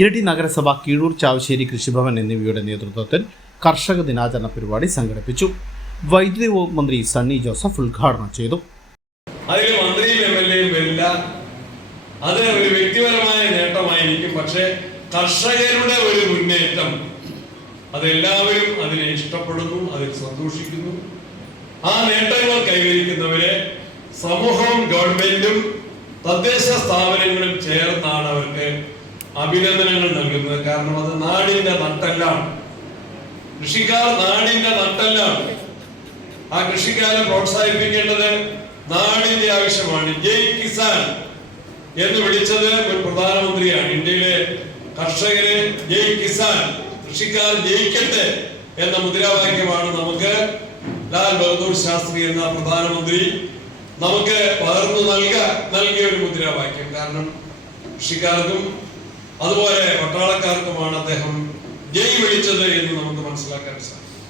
ഇരട്ടി നഗരസഭ കീഴൂർ ചാവശ്ശേരി കൃഷിഭവൻ എന്നിവയുടെ നേതൃത്വത്തിൽ കർഷക ദിനാചരണ പരിപാടി സംഘടിപ്പിച്ചു. വൈദ്യുതി വകുപ്പ് മന്ത്രി സണ്ണി ജോസഫ് ഉദ്ഘാടനം ചെയ്തു. അതിൽ മന്ത്രിയും എംഎൽഎയും വരില്ല, അത് ഒരു വ്യക്തിപരമായ നേട്ടമായിരിക്കും. പക്ഷേ കർഷകരുടെ ഒരു മുന്നേറ്റം അതെല്ലാവരും അതിനെ ഇഷ്ടപ്പെടുന്നു, അതിൽ സന്തോഷിക്കുന്നു. ആ നേട്ടങ്ങൾ കൈവരിക്കുന്നവരെ സമൂഹവും ഗവൺമെന്റും തദ്ദേശ സ്ഥാപനങ്ങളും ചേർന്നാണ് അവർക്ക് അഭിനന്ദനങ്ങൾ നൽകുന്നത്. കാരണം അത് നാടിന്റെ നട്ടെല്ലാണ്. കൃഷിക്കാർ നാടിന്റെ നട്ടെല്ലാണ്. ആ കൃഷിക്കാരെ പ്രോത്സാഹിപ്പിക്കേണ്ടത് നാടിന്റെ ആവശ്യമാണ്. ജയ് കിസാൻ എന്ന് വിളിച്ചത് ഒരു പ്രധാനമന്ത്രിയാണ്. ഇന്ത്യയിലെ കർഷകരെ ജയ് കിസാൻ, കൃഷിക്കാർ ജയിക്കട്ടെ എന്ന മുദ്രാവാക്യമാണ് നമുക്ക് ലാൽ ബഹദൂർ ശാസ്ത്രി എന്ന പ്രധാനമന്ത്രി നമുക്ക് പകർന്നു നൽകിയ ഒരു മുദ്രാവാക്യം. കാരണം കൃഷിക്കാർക്കും അതുപോലെ പട്ടാളക്കാർക്കുമാണ് അദ്ദേഹം ജയ് വിളിച്ചത് എന്ന് നമുക്ക് മനസ്സിലാക്കാൻ സാധിക്കും.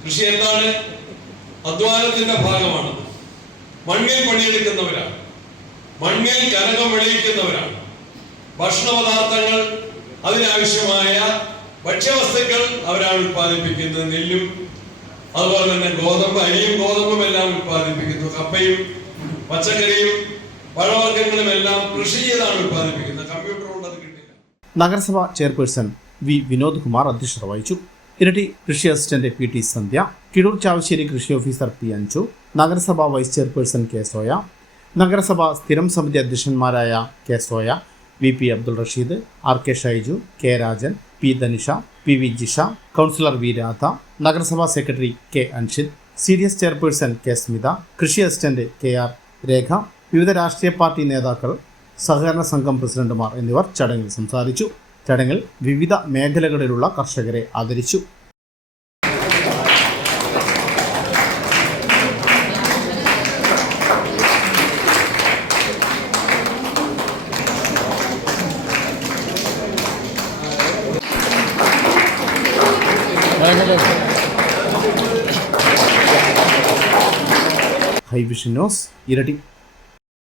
കൃഷി എന്താണ്? അധ്വാനത്തിന്റെ ഭാഗമാണ്. മണ്ണിൽ പണിയെടുക്കുന്നവരാണ്, മണ്ണിൽ കനകം വിളയിക്കുന്നവരാണ്. ഭക്ഷണ പദാർത്ഥങ്ങൾ, അതിനാവശ്യമായ ഭക്ഷ്യവസ്തുക്കൾ അവരാണ് ഉത്പാദിപ്പിക്കുന്നത്. നെല്ലും അതുപോലെ തന്നെ ഗോതമ്പ്, അരിയും ഗോതമ്പും എല്ലാം ഉത്പാദിപ്പിക്കുന്നു. കപ്പയും പച്ചക്കറിയും പഴവർഗ്ഗങ്ങളും എല്ലാം കൃഷി ചെയ്താണ് ഉത്പാദിപ്പിക്കുന്നത്. കമ്പ്യൂട്ടർ കൊണ്ട് അത് കിട്ടില്ല. നഗരസഭ ചെയർപേഴ്സൺ വി വിനോദ് കുമാർ അധ്യക്ഷത വഹിച്ചു. ഇരട്ടി കൃഷി അസിസ്റ്റന്റ് പി ടി സന്ധ്യ, കിഴൂർ ചാവശ്ശേരി കൃഷി ഓഫീസർ പി അഞ്ചു, നഗരസഭ വൈസ് ചെയർപേഴ്സൺ കെ സോയ, നഗരസഭ സ്ഥിരം സമിതി അധ്യക്ഷന്മാരായ K Soya, V P Abdul Rasheed, R K Shaiju, K Rajan, P Dhanisha, P V Jisha, councillor V Radha, നഗരസഭാ secretary K Anshid, C D S chairperson K Smitha, കൃഷി അസിസ്റ്റന്റ് കെ ആർ രേഖ, വിവിധ രാഷ്ട്രീയ പാർട്ടി നേതാക്കൾ, സഹകരണ സംഘം പ്രസിഡന്റുമാർ എന്നിവർ ചടങ്ങിൽ സംസാരിച്ചു. ചടങ്ങിൽ വിവിധ മേഖലകളിലുള്ള കർഷകരെ ആദരിച്ചു. ഹൈവിഷൻ ന്യൂസ്, ഇരട്ടി.